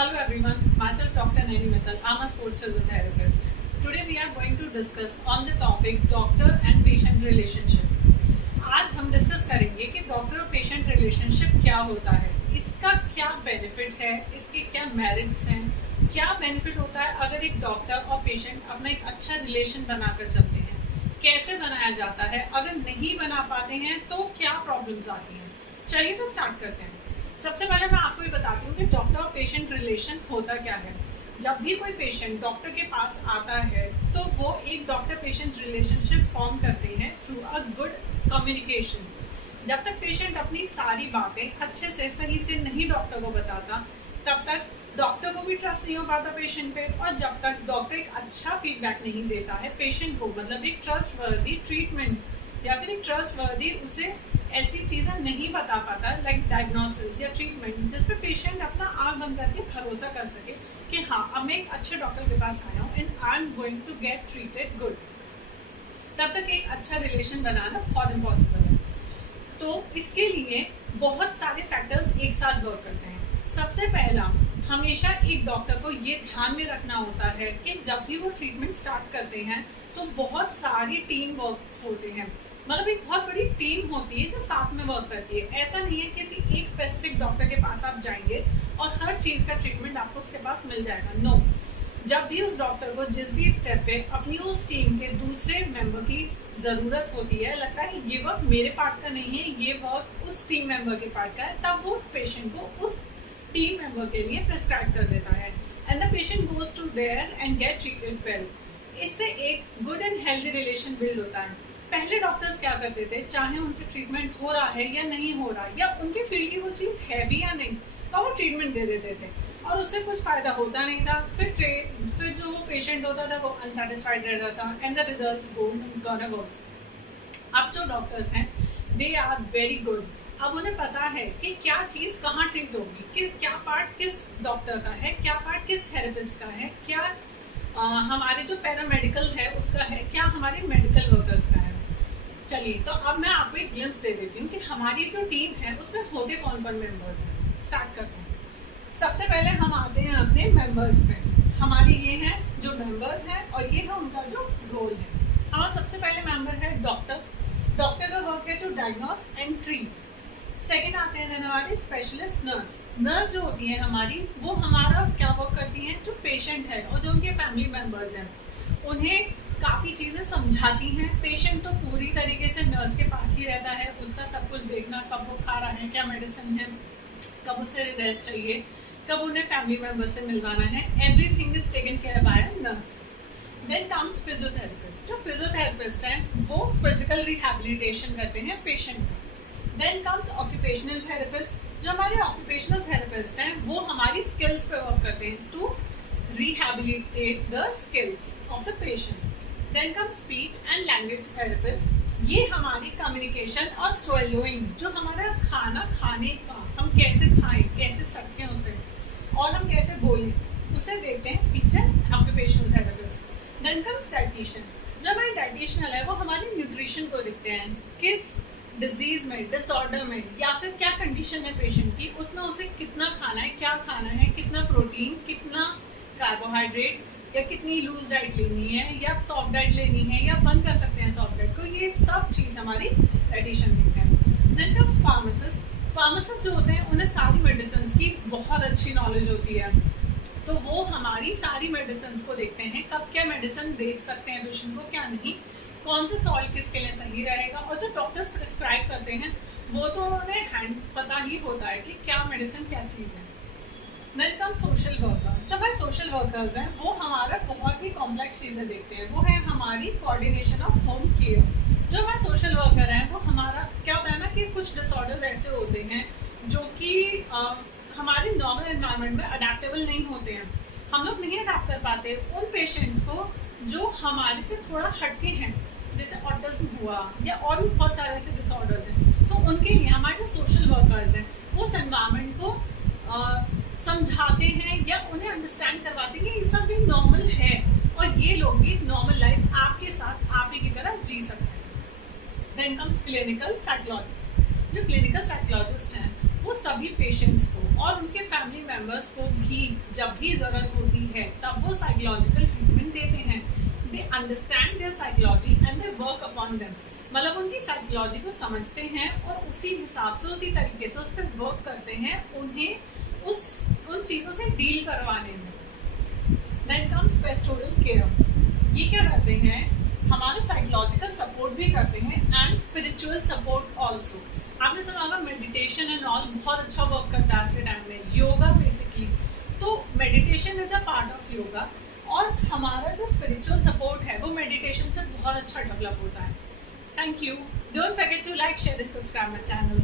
Hello everyone, myself Dr. Naini Mittal. I'm a sports physiotherapist. Today we are going to discuss on the topic doctor and patient relationship. आज हम discuss करेंगे कि doctor और patient relationship क्या होता है, इसका क्या बेनिफिट है, इसके क्या मेरिट्स हैं, क्या बेनिफिट होता है अगर एक डॉक्टर और पेशेंट अपना एक अच्छा रिलेशन बनाकर चलते हैं, कैसे बनाया जाता है, अगर नहीं बना पाते हैं तो क्या प्रॉब्लम्स आती हैं। चलिए तो स्टार्ट करते हैं। सबसे पहले मैं आपको ये बताती हूँ कि डॉक्टर और पेशेंट रिलेशन होता क्या है। जब भी कोई पेशेंट डॉक्टर के पास आता है तो वो एक डॉक्टर पेशेंट रिलेशनशिप फॉर्म करते हैं थ्रू अ गुड कम्युनिकेशन। जब तक पेशेंट अपनी सारी बातें अच्छे से सही से नहीं डॉक्टर को बताता, तब तक डॉक्टर को भी ट्रस्ट नहीं हो पाता पेशेंट पे, और जब तक डॉक्टर एक अच्छा फीडबैक नहीं देता है पेशेंट को, मतलब एक ट्रस्टवर्दी ट्रीटमेंट या फिर एक ट्रस्टवर्दी उसे ऐसी चीज़ें नहीं बता पाता लाइक डायग्नोसिस या ट्रीटमेंट जिस पे पेशेंट अपना आँख बंद करके भरोसा कर सके कि हाँ अब मैं एक अच्छे डॉक्टर के पास आया हूँ and I am going to get treated good, तब तक एक अच्छा रिलेशन बनाना बहुत इम्पॉसिबल है। तो इसके लिए बहुत सारे फैक्टर्स एक साथ वर्क करते हैं। सबसे पहला, हमेशा एक डॉक्टर को ये ध्यान में रखना होता है कि जब भी वो ट्रीटमेंट स्टार्ट करते हैं तो बहुत सारी टीम वर्क्स होते हैं, मतलब एक बहुत बड़ी टीम होती है जो साथ में वर्क करती है। ऐसा नहीं है किसी एक स्पेसिफिक डॉक्टर के पास आप जाएंगे और हर चीज़ का ट्रीटमेंट आपको उसके पास मिल जाएगा। नो, जब भी उस डॉक्टर को जिस भी स्टेप पे अपनी उस टीम के दूसरे मेंबर की ज़रूरत होती है, लगता है ये वर्क मेरे पार्ट का नहीं है, ये वर्क उस टीम मेंबर के पार्ट का है, तब वो पेशेंट को उस टीम मेंबर के लिए प्रेस्क्राइब कर देता है and the patient goes to there and get treated well. इससे एक good and healthy relation build होता है। पहले डॉक्टर्स क्या करते थे, चाहे उनसे ट्रीटमेंट हो रहा है या नहीं हो रहा, या उनके फील्ड की वो चीज़ है भी या नहीं, तो वो ट्रीटमेंट दे देते थे और उससे कुछ फ़ायदा होता नहीं था। फिर जो वो पेशेंट होता था वो अनसेटिस्फाइड रहता था and the results gonna worse. अब जो डॉक्टर्स हैं दे आर वेरी गुड। अब उन्हें पता है कि क्या चीज़ कहाँ ट्रीट होगी, क्या पार्ट किस डॉक्टर का है, क्या पार्ट किस थेरेपिस्ट का है, क्या हमारे जो पैरामेडिकल है उसका है, क्या हमारे मेडिकल वर्कर्स का है। चलिए तो अब मैं आपको एक ग्लिम्स दे देती हूँ कि हमारी जो टीम है उसमें होते कौन कौन मेंबर्स हैं। स्टार्ट करते हैं। सबसे पहले हम आते हैं अपने मेंबर्स पे। हमारी ये हैं जो मेंबर्स हैं और ये है उनका जो रोल है। हमारा सबसे पहले मेंबर है डॉक्टर। डॉक्टर का वर्क है to diagnose and treat. Second आते हैं हमारे स्पेशलिस्ट नर्स। नर्स जो होती है हमारी, वो हमारा क्या वर्क करती हैं, जो पेशेंट है और जो उनके फैमिली मेम्बर्स हैं उन्हें काफ़ी चीज़ें समझाती हैं। पेशेंट तो पूरी तरीके से नर्स के पास ही रहता है, उसका सब कुछ देखना, कब वो खा रहा है, क्या मेडिसिन है, कब उसे रेस्ट चाहिए, कब उन्हें फैमिली मेम्बर्स से मिलवाना है, everything is taken care by a nurse. Then comes physiotherapist. जो फिजियोथेरेपिस्ट हैं वो फिजिकल रिहैबिलिटेशन करते हैं पेशेंट का। Then comes occupational therapist. जो हमारे ऑक्यूपेशनल थेरेपिस्ट हैं वो हमारी स्किल्स पे वर्क करते हैं to rehabilitate the skills of the patient. Then comes speech and language therapist. ये हमारी कम्युनिकेशन और swallowing, जो हमारा खाना खाने का, हम कैसे खाएं, कैसे सटकें उसे और हम कैसे बोलें, उसे देखते हैं speech and occupational therapist. Then comes dietitian. जो हमारे डाइटिशियन है वो हमारे न्यूट्रिशन को देखते हैं, किस डिजीज़ में, डिसऑर्डर में या फिर क्या कंडीशन है पेशेंट की, उसमें उसे कितना खाना है, क्या खाना है, कितना प्रोटीन, कितना कार्बोहाइड्रेट, या कितनी लूज डाइट लेनी है, या सॉफ्ट डाइट लेनी है, या बंद कर सकते हैं सॉफ्ट डाइट को। ये सब चीज़ हमारी डाइटिशियन देखते हैं। Then comes pharmacist. फार्मासिस्ट जो होते हैं उन्हें सारी मेडिसिन की बहुत अच्छी नॉलेज होती है, तो वो हमारी सारी मेडिसिन को देखते हैं, कब क्या मेडिसिन दे सकते हैं पेशेंट को, क्या नहीं, कौन सा सॉल्ट किसके लिए सही रहेगा। और जो डॉक्टर्स प्रिस्क्राइब करते हैं वो तो उन्हें हैंड पता ही होता है कि क्या मेडिसिन क्या चीज़ है। Then come social worker. जो हमारे सोशल वर्कर्स हैं वो हमारा बहुत ही कॉम्प्लेक्स चीज़ें देखते हैं, वो है हमारी कोऑर्डिनेशन ऑफ होम केयर। जो हमारे सोशल वर्कर हैं वो हमारा क्या होता है ना कि कुछ डिसऑर्डर्स ऐसे होते हैं जो कि हमारे नॉर्मल एनवायरनमेंट में अडेप्टेबल नहीं होते हैं, हम लोग नहीं अडेप्ट कर पाते उन पेशेंट्स को जो हमारे से थोड़ा हटके हैं, जैसे ऑटिज्म हुआ या और भी बहुत सारे ऐसे डिसऑर्डर्स हैं। तो उनके लिए हमारे जो सोशल वर्कर्स हैं वो उस एनवायरनमेंट को समझाते हैं या उन्हें अंडरस्टैंड करवाते हैं कि ये सब भी नॉर्मल है और ये लोग भी नॉर्मल लाइफ आपके साथ आप ही की तरह जी सकते हैं। Then comes clinical psychologist. जो क्लिनिकल साइकोलॉजिस्ट हैं वो सभी पेशेंट्स को और उनके फैमिली मेम्बर्स को भी जब भी ज़रूरत होती है तब वो साइकोलॉजिकल ट्रीटमेंट देते हैं। They understand their psychology and they work upon them, मतलब उनकी साइकोलॉजी को समझते हैं और उसी हिसाब से उसी तरीके से उस पर वर्क करते हैं, उन्हें उन चीज़ों से डील करवाने में। Then comes pastoral care. ये क्या करते हैं, हमारे साइकोलॉजिकल सपोर्ट भी करते हैं एंड स्पिरिचुअल सपोर्ट ऑल्सो। आपने सुना होगा मेडिटेशन एंड ऑल बहुत अच्छा वर्क करता है आज के टाइम में, योगा बेसिकली। तो meditation is a part of yoga और हमारा जो स्पिरिचुअल सपोर्ट है वो मेडिटेशन से बहुत अच्छा डेवलप होता है। Thank you. Don't forget to like, share and subscribe my channel.